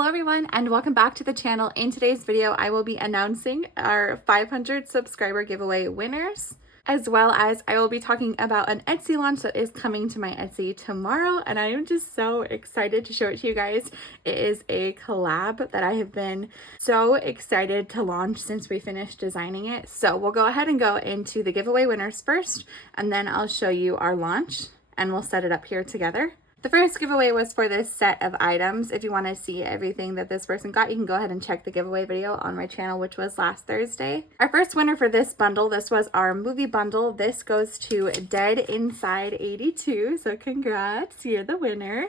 Hello everyone and welcome back to the channel. In today's video, I will be announcing our 500 subscriber giveaway winners, as well as I will be talking about an Etsy launch that is coming to my Etsy tomorrow, and I am just so excited to show it to you guys. It is a collab that I have been so excited to launch since we finished designing it. So we'll go ahead and go into the giveaway winners first, and then I'll show you our launch and we'll set it up here together. The first giveaway was for this set of items. If you want to see everything that this person got, you can go ahead and check the giveaway video on my channel, which was last Thursday. Our first winner for this bundle, this was our movie bundle. This goes to Dead Inside 82. So congrats, you're the winner.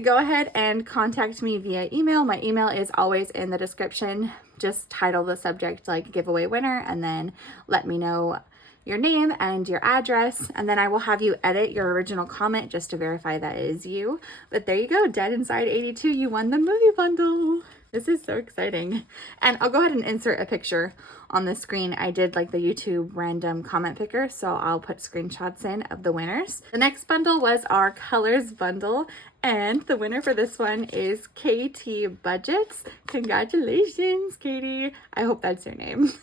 Go ahead and contact me via email. My email is always in the description. Just title the subject like giveaway winner and then let me know your name and your address, and then I will have you edit your original comment just to verify that it is you. But there you go, Dead Inside 82, you won the movie bundle. This is so exciting. And I'll go ahead and insert a picture on the screen. I did like the YouTube random comment picker, so I'll put screenshots in of the winners. The next bundle was our colors bundle, and the winner for this one is KT Budgets. Congratulations, Katie. I hope that's your name.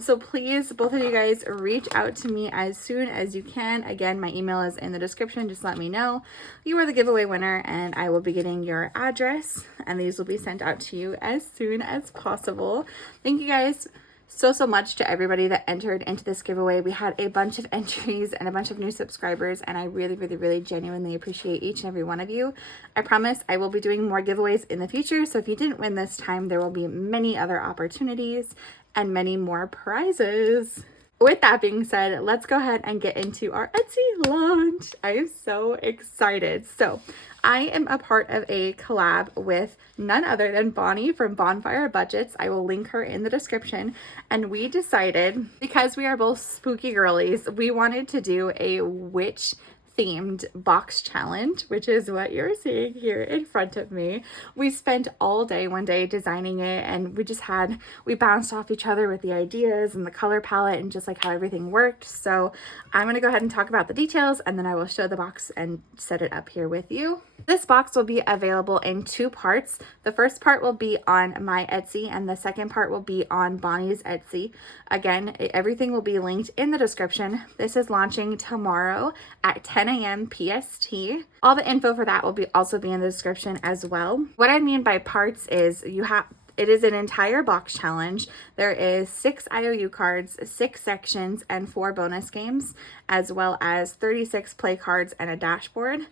So please, both of you guys, reach out to me as soon as you can. Again, my email is in the description. Just let me know you are the giveaway winner, and I will be getting your address, and these will be sent out to you as soon as possible. Thank you guys so much to everybody that entered into this giveaway. We had a bunch of entries and a bunch of new subscribers, and I really genuinely appreciate each and every one of you. I promise I will be doing more giveaways in the future, so if you didn't win this time, there will be many other opportunities and many more prizes. With that being said, let's go ahead and get into our Etsy launch. I am so excited. So I am a part of a collab with none other than Bonnie from Bonfire Budgets. I will link her in the description. And we decided, because we are both spooky girlies, we wanted to do a witch themed box challenge, which is what you're seeing here in front of me. We spent all day one day designing it, and we bounced off each other with the ideas and the color palette and just like how everything worked. So I'm going to go ahead and talk about the details, and then I will show the box and set it up here with you. This box will be available in two parts. The first part will be on my Etsy, and the second part will be on Bonnie's Etsy. Again, everything will be linked in the description. This is launching tomorrow at 10 AM PST. All the info for that will also be in the description as well. What I mean by parts is it is an entire box challenge. There is 6 IOU cards, 6 sections, and 4 bonus games, as well as 36 play cards and a dashboard.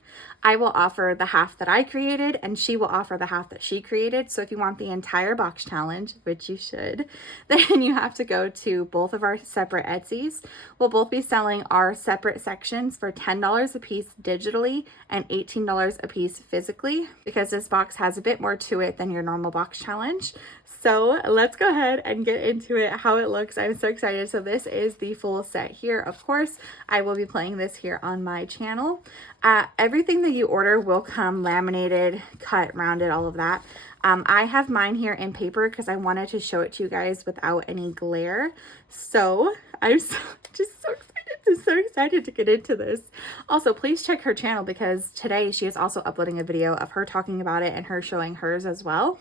I will offer the half that I created, and she will offer the half that she created. So if you want the entire box challenge, which you should, then you have to go to both of our separate Etsys. We'll both be selling our separate sections for $10 a piece digitally and $18 a piece physically, because this box has a bit more to it than your normal box challenge. So let's go ahead and get into it, how it looks. I'm so excited. So this is the full set here. Of course, I will be playing this here on my channel. Everything that you order will come laminated, cut, rounded, all of that. I have mine here in paper because I wanted to show it to you guys without any glare. So I'm just so excited. I'm so excited to get into this. Also, please check her channel because today she is also uploading a video of her talking about it and her showing hers as well.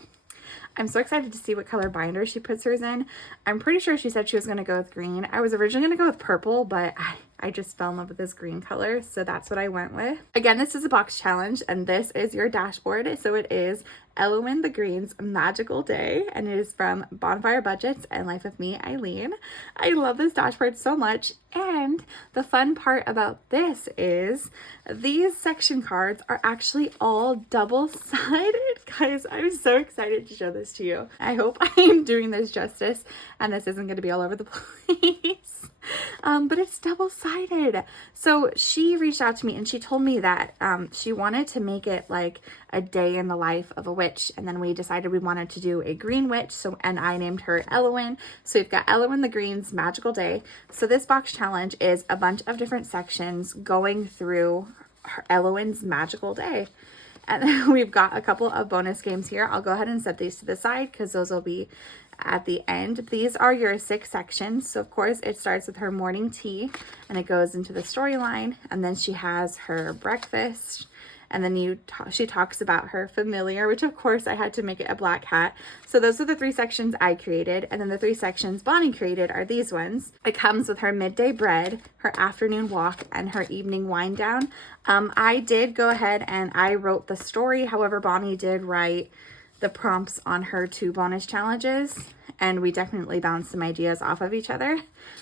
I'm so excited to see what color binder she puts hers in. I'm pretty sure she said she was going to go with green. I was originally going to go with purple, but I just fell in love with this green color, so that's what I went with. Again, this is a box challenge, and this is your dashboard. So it is Elowen the Green's Magical Day, and it is from Bonfire Budgets and Lifewithmme, Eileen. I love this dashboard so much, and the fun part about this is these section cards are actually all double-sided. Guys, I'm so excited to show this to you. I hope I am doing this justice, and this isn't going to be all over the place. But it's double-sided. So she reached out to me and she told me that she wanted to make it like a day in the life of a witch, and then we decided we wanted to do a green witch, and I named her Elowen. So we've got Elowen the Green's Magical Day. So this box challenge is a bunch of different sections going through Elowen's magical day. And then we've got a couple of bonus games here. I'll go ahead and set these to the side because those will be at the end. These are your 6 sections. So of course it starts with her morning tea and it goes into the storyline, and then she has her breakfast, And then she talks about her familiar, which of course I had to make it a black hat. So those are the 3 sections I created. And then the 3 sections Bonnie created are these ones. It comes with her midday bread, her afternoon walk, and her evening wind down. I did go ahead and I wrote the story. However, Bonnie did write the prompts on her 2 bonus challenges, and we definitely bounced some ideas off of each other.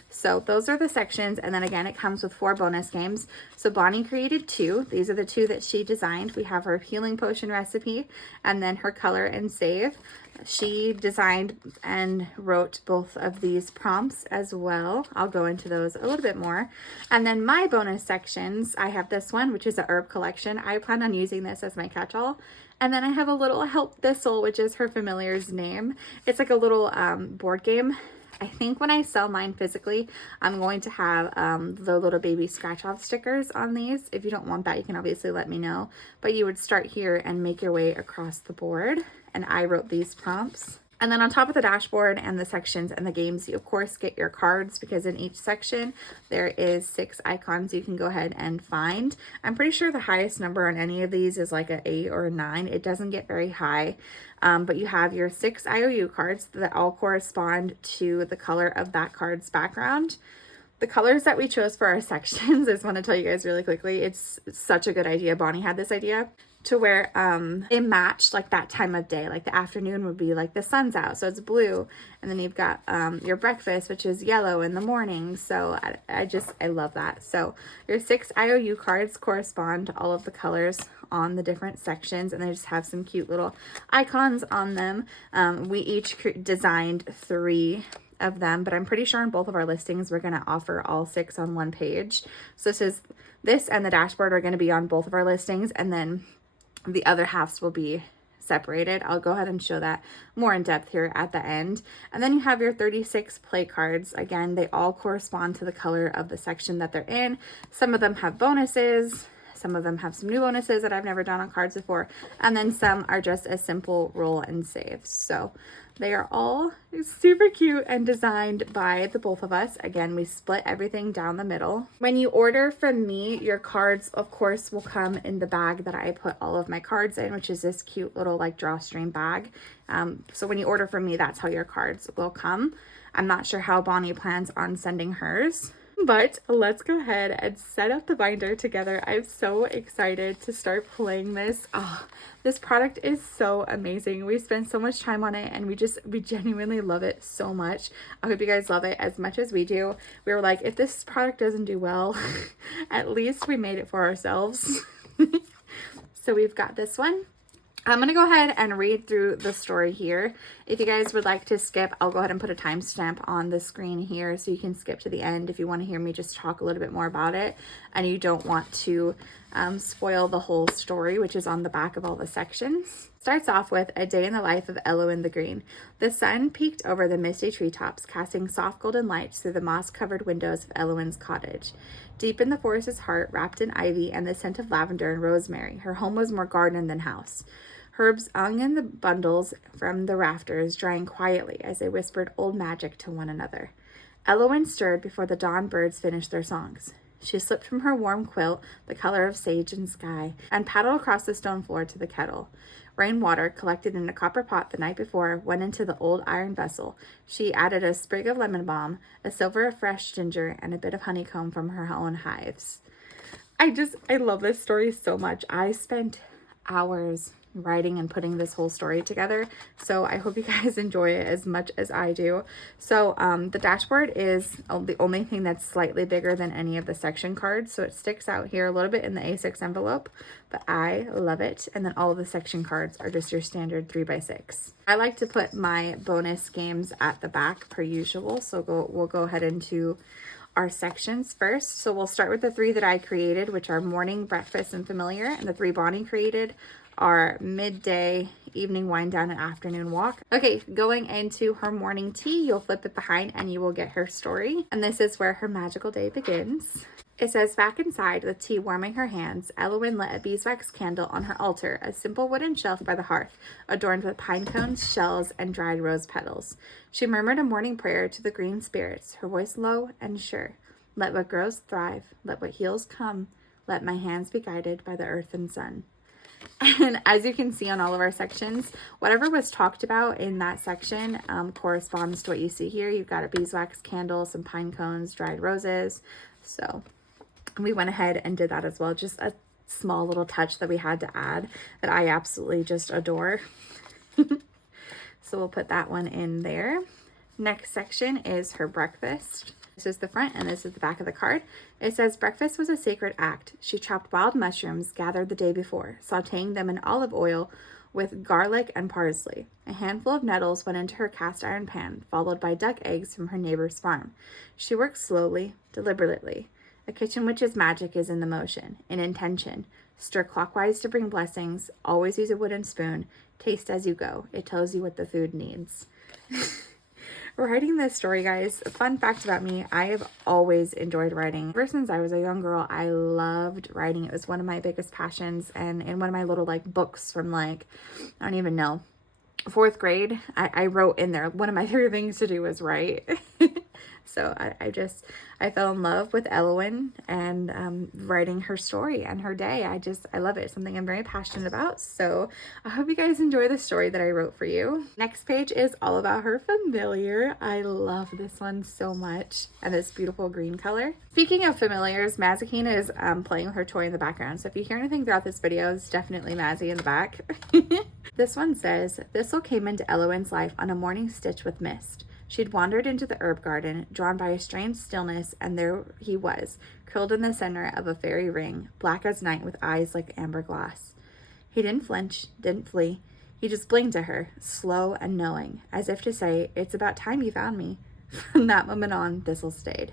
So those are the sections. And then again, it comes with 4 bonus games. So Bonnie created 2. These are the 2 that she designed. We have her healing potion recipe and then her color and save. She designed and wrote both of these prompts as well. I'll go into those a little bit more. And then my bonus sections, I have this one, which is a herb collection. I plan on using this as my catch-all. And then I have a little help thistle, which is her familiar's name. It's like a little board game. I think when I sell mine physically, I'm going to have the little baby scratch off stickers on these. If you don't want that, you can obviously let me know. But you would start here and make your way across the board. And I wrote these prompts. And then on top of the dashboard and the sections and the games, you of course get your cards, because in each section there is 6 icons you can go ahead and find. I'm pretty sure the highest number on any of these is like an 8 or a 9. It doesn't get very high, but you have your 6 IOU cards that all correspond to the color of that card's background. The colors that we chose for our sections, I just want to tell you guys really quickly, it's such a good idea. Bonnie had this idea to where they match like that time of day. Like the afternoon would be like the sun's out, so it's blue, and then you've got your breakfast, which is yellow in the morning. So I love that. So your 6 IOU cards correspond to all of the colors on the different sections, and they just have some cute little icons on them. We each designed 3 of them, but I'm pretty sure in both of our listings we're going to offer all 6 on one page. So this and the dashboard are going to be on both of our listings, and then the other halves will be separated. I'll go ahead and show that more in depth here at the end. And then you have your 36 play cards. Again, they all correspond to the color of the section that they're in. Some of them have bonuses. Some of them have some new bonuses that I've never done on cards before. And then some are just a simple roll and save. So they are all super cute and designed by the both of us. Again, we split everything down the middle. When you order from me, your cards, of course, will come in the bag that I put all of my cards in, which is this cute little like drawstring bag. So when you order from me, that's how your cards will come. I'm not sure how Bonnie plans on sending hers, but let's go ahead and set up the binder together. I'm so excited to start playing this. Oh, this product is so amazing. We spent so much time on it, and we genuinely love it so much. I hope you guys love it as much as we do. We were like, if this product doesn't do well, at least we made it for ourselves. So we've got this one. I'm going to go ahead and read through the story here. If you guys would like to skip, I'll go ahead and put a timestamp on the screen here so you can skip to the end if you want to hear me just talk a little bit more about it and you don't want to spoil the whole story, which is on the back of all the sections. Starts off with a day in the life of Elowin the Green. The sun peeked over the misty treetops, casting soft golden lights through the moss-covered windows of Elowin's cottage. Deep in the forest's heart, wrapped in ivy and the scent of lavender and rosemary, her home was more garden than house. Herbs hung in the bundles from the rafters, drying quietly as they whispered old magic to one another. Elowin stirred before the dawn birds finished their songs. She slipped from her warm quilt, the color of sage and sky, and paddled across the stone floor to the kettle. Rainwater, collected in a copper pot the night before, went into the old iron vessel. She added a sprig of lemon balm, a silver of fresh ginger, and a bit of honeycomb from her own hives. I love this story so much. I spent hours writing and putting this whole story together, so I hope you guys enjoy it as much as I do. So the dashboard is the only thing that's slightly bigger than any of the section cards, so it sticks out here a little bit in the A6 envelope, but I love it. And then all of the section cards are just your standard 3x6. I like to put my bonus games at the back per usual, so we'll go ahead into our sections first. So we'll start with the 3 that I created, which are morning, breakfast, and familiar, and the 3 Bonnie created are midday, evening wind down, and afternoon walk. Okay, going into her morning tea, you'll flip it behind and you will get her story. And this is where her magical day begins. It says, back inside, with tea warming her hands, Elowin lit a beeswax candle on her altar, a simple wooden shelf by the hearth, adorned with pine cones, shells, and dried rose petals. She murmured a morning prayer to the green spirits, her voice low and sure. Let what grows thrive, let what heals come, let my hands be guided by the earth and sun. And as you can see on all of our sections, whatever was talked about in that section corresponds to what you see here. You've got a beeswax candle, some pine cones, dried roses. So we went ahead and did that as well. Just a small little touch that we had to add that I absolutely just adore. So we'll put that one in there. Next section is her breakfast. This is the front and this is the back of the card. It says, breakfast was a sacred act. She chopped wild mushrooms gathered the day before, sauteing them in olive oil with garlic and parsley. A handful of nettles went into her cast iron pan, followed by duck eggs from her neighbor's farm. She worked slowly, deliberately. A kitchen witch's magic is in the motion, in intention. Stir clockwise to bring blessings. Always use a wooden spoon. Taste as you go. It tells you what the food needs. Writing this story, guys, a fun fact about me, I have always enjoyed writing. Ever since I was a young girl, I loved writing. It was one of my biggest passions, and in one of my little like books from like, I don't even know, 4th grade, I wrote in there, one of my favorite things to do was write. So I fell in love with Elowen and writing her story and her day. I love it. It's something I'm very passionate about. So I hope you guys enjoy the story that I wrote for you. Next page is all about her familiar. I love this one so much, and this beautiful green color. Speaking of familiars, Mazikina is playing with her toy in the background. So if you hear anything throughout this video, it's definitely Mazzy in the back. This one says, Thistle came into Elowen's life on a morning stitched with mist. She'd wandered into the herb garden, drawn by a strange stillness, and there he was, curled in the center of a fairy ring, black as night with eyes like amber glass. He didn't flinch, didn't flee. He just blinked at her, slow and knowing, as if to say, it's about time you found me. From that moment on, Thistle stayed.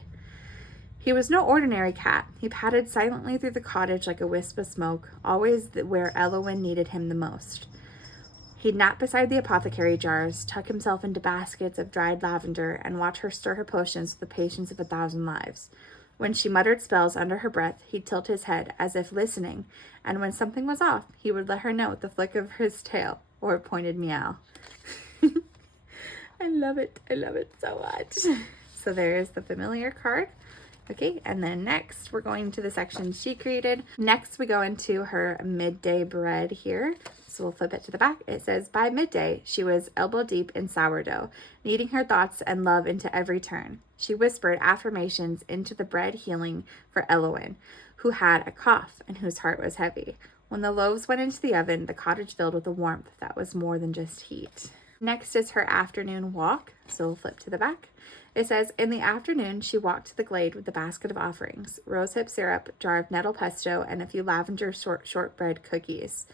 He was no ordinary cat. He padded silently through the cottage like a wisp of smoke, always where Elowen needed him the most. He'd nap beside the apothecary jars, tuck himself into baskets of dried lavender, and watch her stir her potions with the patience of 1,000 lives. When she muttered spells under her breath, he'd tilt his head, as if listening, and when something was off, he would let her know with the flick of his tail, or a pointed meow. I love it. I love it so much. So there's the familiar card. Okay, and then next we're going to the section she created. Next we go into her midday bread here. So we'll flip it to the back. It says, by midday, she was elbow deep in sourdough, kneading her thoughts and love into every turn. She whispered affirmations into the bread healing for Elowen, who had a cough and whose heart was heavy. When the loaves went into the oven, the cottage filled with a warmth that was more than just heat. Next is her afternoon walk. So we'll flip to the back. It says, in the afternoon, she walked to the glade with a basket of offerings, rosehip syrup, jar of nettle pesto, and a few lavender shortbread cookies.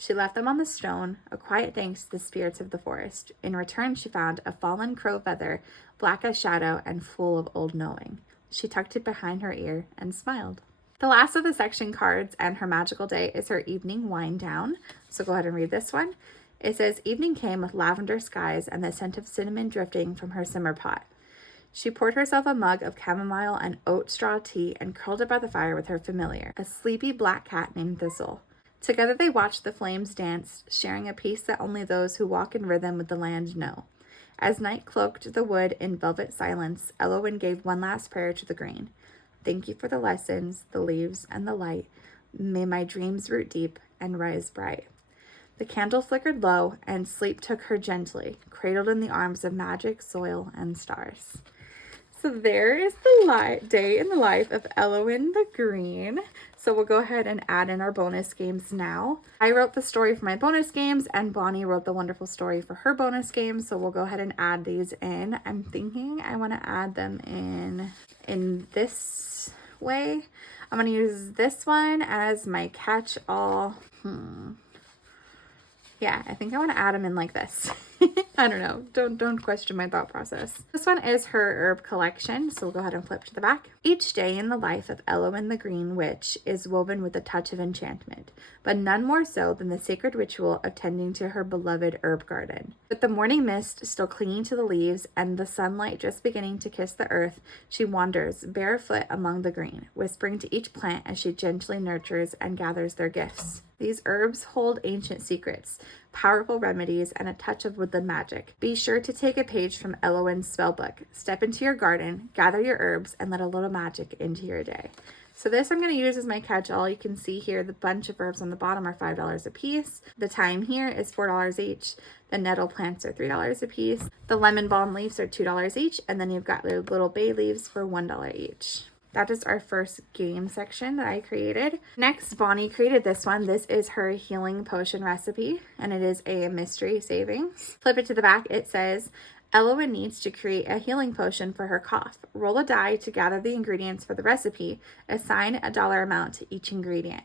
She left them on the stone, a quiet thanks to the spirits of the forest. In return, she found a fallen crow feather, black as shadow and full of old knowing. She tucked it behind her ear and smiled. The last of the section cards and her magical day is her evening wind down. So go ahead and read this one. It says, evening came with lavender skies and the scent of cinnamon drifting from her simmer pot. She poured herself a mug of chamomile and oat straw tea and curled it by the fire with her familiar, a sleepy black cat named Thistle. Together they watched the flames dance, sharing a peace that only those who walk in rhythm with the land know. As night cloaked the wood in velvet silence, Elowen gave one last prayer to the green. Thank you for the lessons, the leaves, and the light. May my dreams root deep and rise bright. The candle flickered low, and sleep took her gently, cradled in the arms of magic, soil, and stars. So there is the day in the life of Elowen the Green. So we'll go ahead and add in our bonus games now. I wrote the story for my bonus games, and Bonnie wrote the wonderful story for her bonus games. So we'll go ahead and add these in. I'm thinking I want to add them in this way. I'm going to use this one as my catch-all. Yeah, I think I want to add them in like this. I don't know. Don't question my thought process. This one is her herb collection, so we'll go ahead and flip to the back. Each day in the life of Elowen the Green Witch is woven with a touch of enchantment, but none more so than the sacred ritual of tending to her beloved herb garden. With the morning mist still clinging to the leaves and the sunlight just beginning to kiss the earth, she wanders barefoot among the green, whispering to each plant as she gently nurtures and gathers their gifts. These herbs hold ancient secrets, powerful remedies, and a touch of woodland magic. Be sure to take a page from Elowen's spellbook. Step into your garden, gather your herbs, and let a little magic into your day. So this I'm going to use as my catch-all. You can see here the bunch of herbs on the bottom are $5 a piece. The thyme here is $4 each. The nettle plants are $3 a piece. The lemon balm leaves are $2 each. And then you've got the little bay leaves for $1 each. That is our first game section that I created. Next, Bonnie created this one. This is her healing potion recipe, and it is a mystery savings. Flip it to the back. It says, Elowen needs to create a healing potion for her cough. Roll a die to gather the ingredients for the recipe. Assign a dollar amount to each ingredient.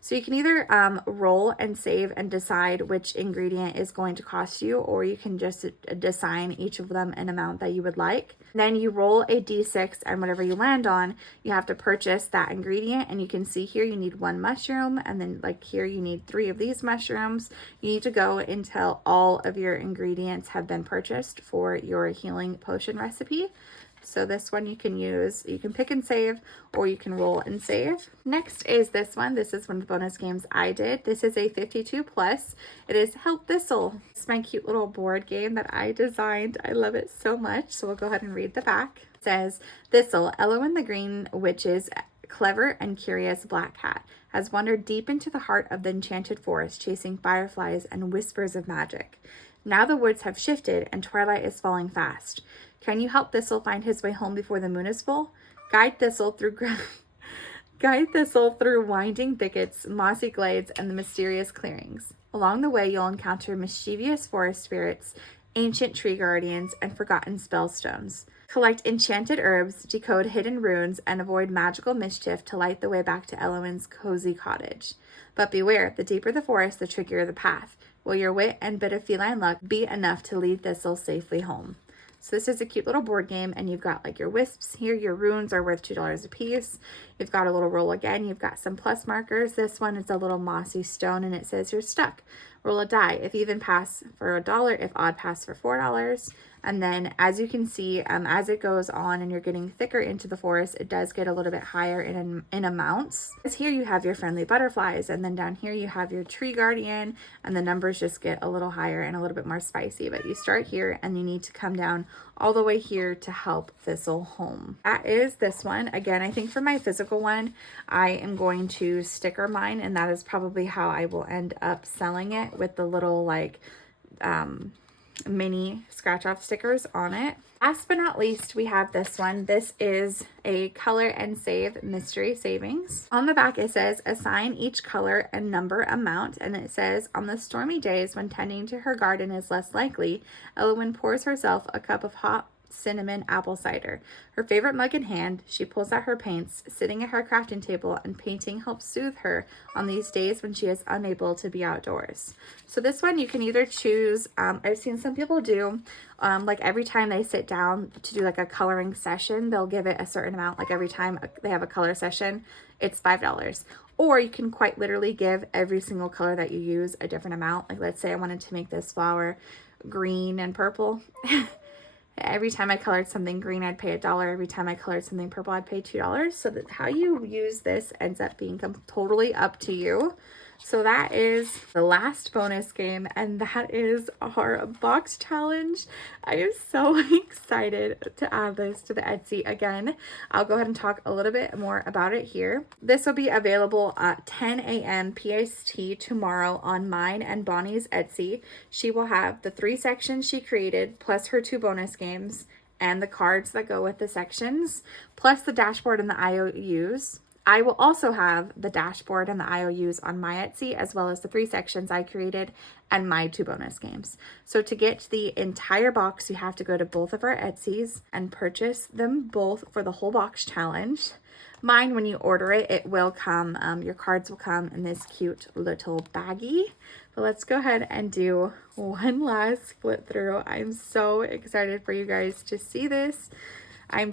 So you can either roll and save and decide which ingredient is going to cost you, or you can just assign each of them an amount that you would like. Then you roll a d6, and whatever you land on, you have to purchase that ingredient. And you can see here you need 1 mushroom, and then like here you need 3 of these mushrooms. You need to go until all of your ingredients have been purchased for your healing potion recipe. So this one you can use, you can pick and save, or you can roll and save. Next is this one. This is one of the bonus games I did. This is a 52 plus. It is Help Thistle. It's my cute little board game that I designed. I love it so much. So we'll go ahead and read the back. It says, Thistle, Elowen the Green Witch's clever and curious black cat, has wandered deep into the heart of the enchanted forest, chasing fireflies and whispers of magic. Now the woods have shifted and twilight is falling fast. Can you help Thistle find his way home before the moon is full? Guide Thistle through winding thickets, mossy glades, and the mysterious clearings. Along the way, you'll encounter mischievous forest spirits, ancient tree guardians, and forgotten spellstones. Collect enchanted herbs, decode hidden runes, and avoid magical mischief to light the way back to Elowen's cozy cottage. But beware, the deeper the forest, the trickier the path. Will your wit and bit of feline luck be enough to lead Thistle safely home? So this is a cute little board game, and you've got like your wisps here. Your runes are worth $2 a piece. You've got a little roll again. You've got some plus markers. This one is a little mossy stone, and it says you're stuck. Roll a die. If even, pass for $1. If odd, pass for $4. And then as you can see, as it goes on and you're getting thicker into the forest, it does get a little bit higher in amounts. As here you have your friendly butterflies, and then down here you have your tree guardian, and the numbers just get a little higher and a little bit more spicy. But you start here and you need to come down all the way here to help Thistle home. That is this one. Again, I think for my physical one, I am going to sticker mine, and that is probably how I will end up selling it, with the little like mini scratch off stickers on it. Last but not least, we have this one. This is a color and save mystery savings. On the back it says assign each color and number amount, and it says on the stormy days when tending to her garden is less likely, Elowen pours herself a cup of hot cinnamon apple cider. Her favorite mug in hand, she pulls out her paints, sitting at her crafting table, and painting helps soothe her on these days when she is unable to be outdoors. So this one you can either choose, I've seen some people do, like every time they sit down to do like a coloring session, they'll give it a certain amount. Like every time they have a color session, it's $5. Or you can quite literally give every single color that you use a different amount. Like let's say I wanted to make this flower green and purple. Every time I colored something green, I'd pay $1. Every time I colored something purple, I'd pay $2. So that how you use this ends up being totally up to you. So that is the last bonus game, and that is our box challenge. I am so excited to add this to the Etsy again. I'll go ahead and talk a little bit more about it here. This will be available at 10 AM PST tomorrow on mine and Bonnie's Etsy. She will have the 3 sections she created, plus her 2 bonus games, and the cards that go with the sections, plus the dashboard and the IOUs. I will also have the dashboard and the IOUs on my Etsy, as well as the 3 sections I created and my 2 bonus games. So to get the entire box, you have to go to both of our Etsys and purchase them both for the whole box challenge. Mine, when you order it, it will come, your cards will come in this cute little baggie. But let's go ahead and do one last flip through. I'm so excited for you guys to see this. I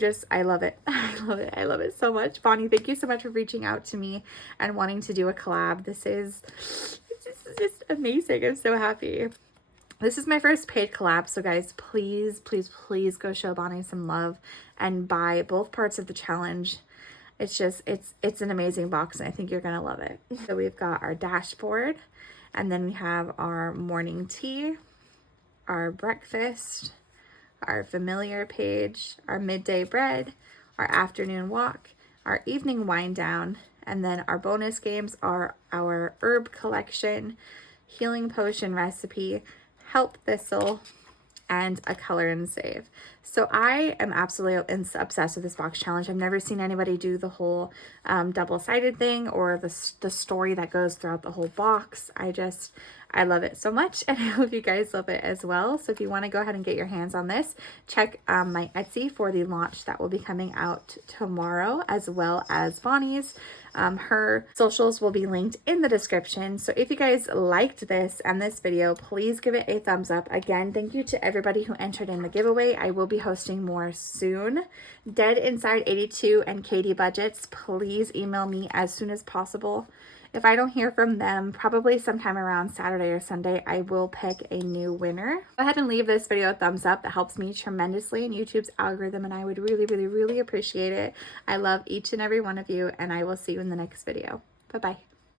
love it. I love it. I love it so much. Bonnie, thank you so much for reaching out to me and wanting to do a collab. This is just amazing. I'm so happy. This is my first paid collab. So guys, please, please, please go show Bonnie some love and buy both parts of the challenge. it's an amazing box, and I think you're gonna love it. So we've got our dashboard, and then we have our morning tea, our breakfast, our familiar page, our midday bread, our afternoon walk, our evening wind down, and then our bonus games are our herb collection, healing potion recipe, help thistle, and a color and save. So I am absolutely obsessed with this box challenge. I've never seen anybody do the whole double-sided thing or the story that goes throughout the whole box. I love it so much, and I hope you guys love it as well. So if you want to go ahead and get your hands on this, check my Etsy for the launch that will be coming out tomorrow, as well as Bonnie's. Her socials will be linked in the description. So if you guys liked this and this video, please give it a thumbs up. Again, thank you to everybody who entered in the giveaway. I will be hosting more soon. Dead Inside 82 and Katie Budgets, please email me as soon as possible. If I don't hear from them, probably sometime around Saturday or Sunday, I will pick a new winner. Go ahead and leave this video a thumbs up. That helps me tremendously in YouTube's algorithm, and I would really, really, really appreciate it. I love each and every one of you, and I will see you in the next video. Bye-bye.